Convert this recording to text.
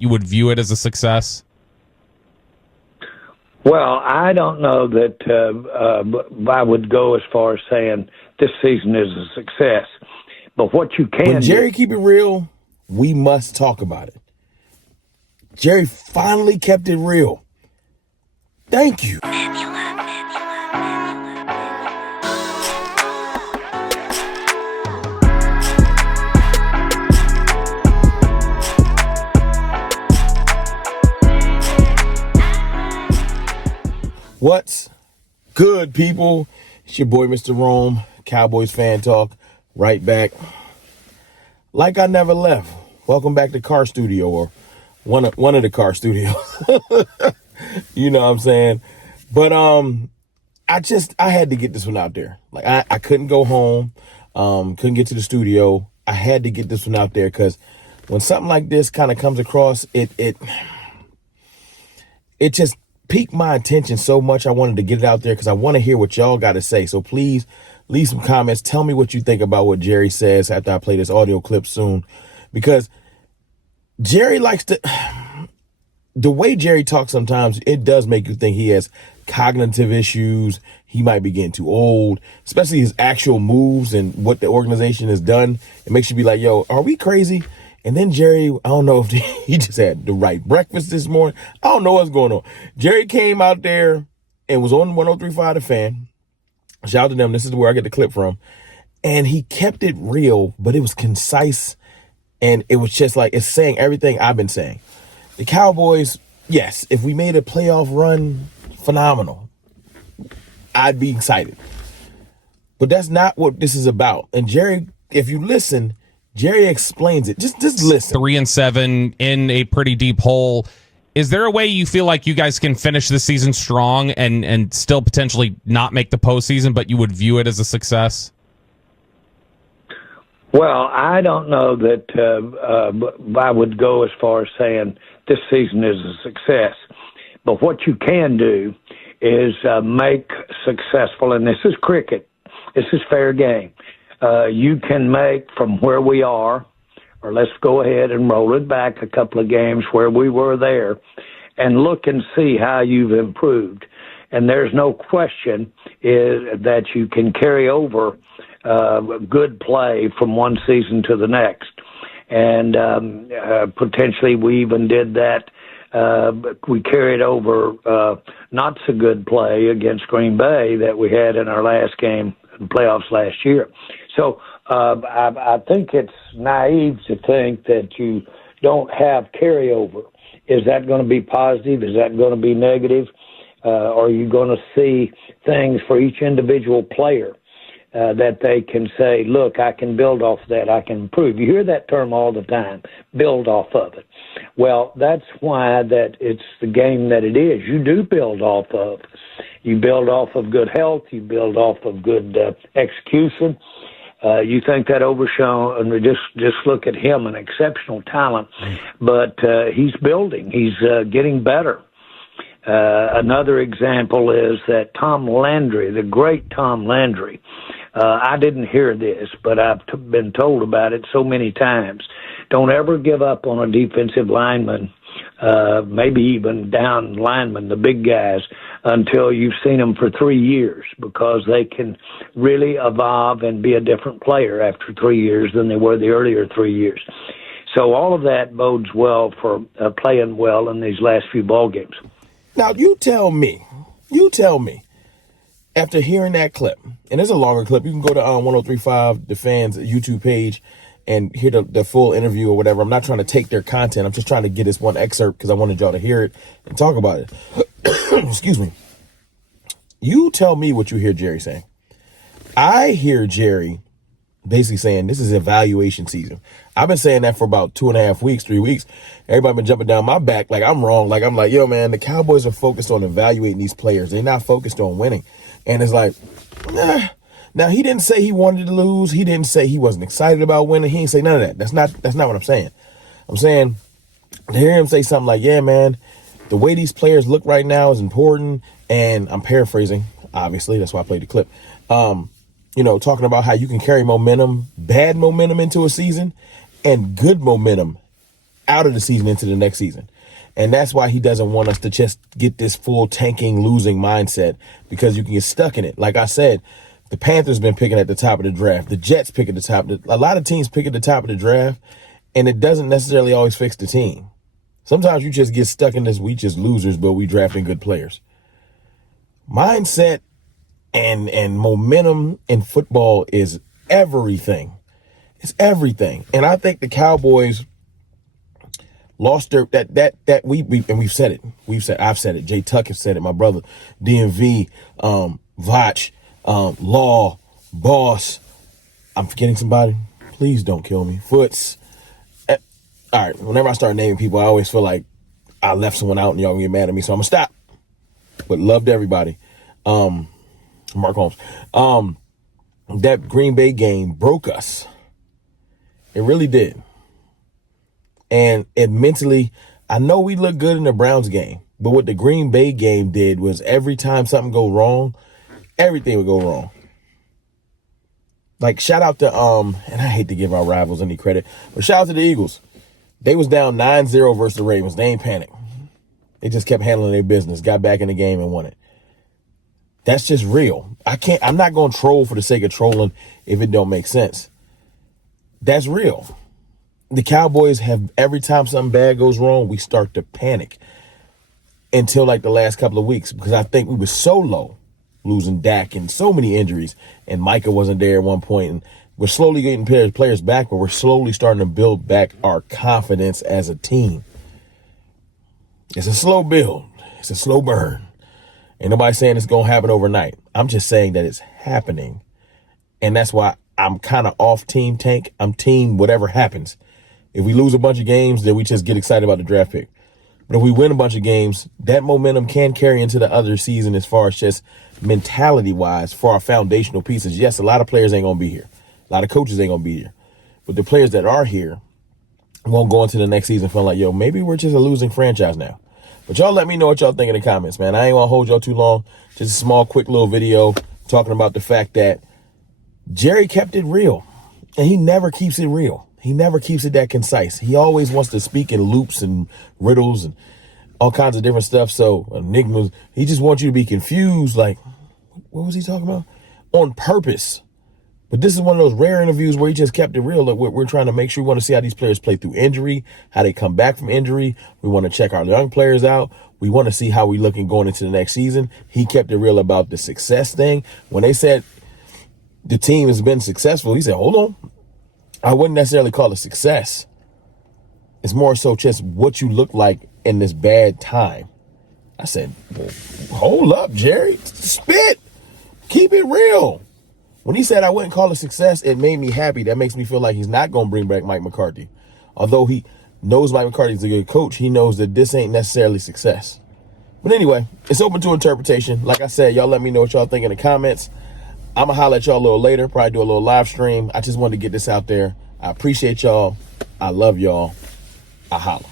you would view it as a success? Well, I don't know that I would go as far as saying this season is a success. But what you can When Jerry keep it real, we must talk about it. Jerry finally kept it real. Thank you. What's good, people? It's your boy, Mr. Rome, Cowboys Fan Talk, right back. Like I never left. Welcome back to Car Studio, or one of the car studios. You know what I'm saying? But I had to get this one out there. Like I couldn't go home, couldn't get to the studio. I had to get this one out there because when something like this kind of comes across, it just piqued my attention so much. I wanted to get it out there because I want to hear what y'all got to say. So please leave some comments. Tell me what you think about what Jerry says after I play this audio clip soon, because Jerry likes to, the way Jerry talks sometimes, it does make you think he has cognitive issues. He might be getting too old, especially his actual moves and what the organization has done. It makes you be like, yo, are we crazy? And then Jerry, I don't know if he just had the right breakfast this morning. I don't know what's going on. Jerry came out there and was on 103.5 The Fan. Shout out to them. This is where I get the clip from. And he kept it real, but it was concise. And it was just like, it's saying everything I've been saying. The Cowboys, yes, if we made a playoff run, phenomenal. I'd be excited. But that's not what this is about. And Jerry, if you listen, Jerry explains it. Just listen. 3-7 in a pretty deep hole. Is there a way you feel like you guys can finish the season strong and still potentially not make the postseason, but you would view it as a success? Well, I don't know that I would go as far as saying this season is a success. But what you can do is make successful, and this is cricket, this is fair game. You can make from where we are, or let's go ahead and roll it back a couple of games where we were there, and look and see how you've improved. And there's no question that you can carry over good play from one season to the next. And potentially we even did that. We carried over not so good play against Green Bay that we had in our last game in the playoffs last year. So I think it's naive to think that you don't have carryover. Is that going to be positive? Is that going to be negative? Are you going to see things for each individual player that they can say, look, I can build off that, I can improve? You hear that term all the time, build off of it. Well, that's why that it's the game that it is. You do build off of. You build off of good health. You build off of good execution. You think that Overshawn, and just look at him, an exceptional talent, but he's building. He's getting better. Another example is that Tom Landry, the great Tom Landry. I didn't hear this, but I've been told about it so many times. Don't ever give up on a defensive lineman, maybe even down linemen, the big guys, until you've seen them for 3 years, because they can really evolve and be a different player after 3 years than they were the earlier 3 years. So all of that bodes well for playing well in these last few ball games. Now, you tell me, after hearing that clip, and it's a longer clip, you can go to 103.5 The Fans YouTube page and hear the full interview or whatever. I'm not trying to take their content. I'm just trying to get this one excerpt because I wanted y'all to hear it and talk about it. Excuse me. You tell me what you hear Jerry saying. I hear Jerry basically saying this is evaluation season. I've been saying that for about 2.5 weeks, 3 weeks. Everybody been jumping down my back like I'm wrong. Like I'm like, yo, man, the Cowboys are focused on evaluating these players. They're not focused on winning. And it's like, nah. Now, he didn't say he wanted to lose. He didn't say he wasn't excited about winning. He didn't say none of that. That's not what I'm saying. I'm saying to hear him say something like, yeah, man, the way these players look right now is important. And I'm paraphrasing, obviously. That's why I played the clip. Talking about how you can carry momentum, bad momentum into a season and good momentum out of the season into the next season. And that's why he doesn't want us to just get this full tanking, losing mindset, because you can get stuck in it. Like I said, the Panthers been picking at the top of the draft. The Jets pick at the top. A lot of teams pick at the top of the draft, and it doesn't necessarily always fix the team. Sometimes you just get stuck in this, we just losers, but we drafting good players. Mindset and momentum in football is everything. It's everything. And I think the Cowboys lost their we've said it. I've said it. Jay Tuck has said it. My brother, DMV, Vach, Law, Boss. I'm forgetting somebody. Please don't kill me. Foots. All right. Whenever I start naming people, I always feel like I left someone out and y'all gonna get mad at me. So I'm gonna stop. But loved everybody. Mark Holmes. That Green Bay game broke us. It really did. And it mentally, I know we look good in the Browns game, but what the Green Bay game did was every time something go wrong, everything would go wrong. Like, shout out to, and I hate to give our rivals any credit, but shout out to the Eagles. They was down 9-0 versus the Ravens. They ain't panicked. They just kept handling their business, got back in the game and won it. That's just real. I'm not going to troll for the sake of trolling if it don't make sense. That's real. The Cowboys have, every time something bad goes wrong, we start to panic until like the last couple of weeks, because I think we were so low, losing Dak and so many injuries, and Micah wasn't there at one point, and we're slowly getting players back, but we're slowly starting to build back our confidence as a team. It's a slow build. It's a slow burn. Ain't nobody saying it's going to happen overnight. I'm just saying that it's happening. And that's why I'm kind of off team tank. I'm team whatever happens. If we lose a bunch of games, then we just get excited about the draft pick. But if we win a bunch of games, that momentum can carry into the other season as far as just mentality-wise for our foundational pieces. Yes, a lot of players ain't going to be here. A lot of coaches ain't going to be here. But the players that are here won't go into the next season feeling like, yo, maybe we're just a losing franchise now. But y'all let me know what y'all think in the comments, man. I ain't going to hold y'all too long. Just a small, quick little video talking about the fact that Jerry kept it real. And he never keeps it real. He never keeps it that concise. He always wants to speak in loops and riddles and all kinds of different stuff. So enigmas, he just wants you to be confused. Like, what was he talking about? On purpose. But this is one of those rare interviews where he just kept it real. Like, we're trying to make sure we want to see how these players play through injury, how they come back from injury. We want to check our young players out. We want to see how we looking going into the next season. He kept it real about the success thing. When they said the team has been successful, he said, hold on. I wouldn't necessarily call it success. It's more so just what you look like in this bad time. I said, well, hold up, Jerry. Spit. Keep it real. When he said I wouldn't call it success, it made me happy. That makes me feel like he's not going to bring back Mike McCarthy. Although he knows Mike McCarthy's a good coach, he knows that this ain't necessarily success. But anyway, it's open to interpretation. Like I said, y'all let me know what y'all think in the comments. I'm going to holler at y'all a little later, probably do a little live stream. I just wanted to get this out there. I appreciate y'all. I love y'all. I holla.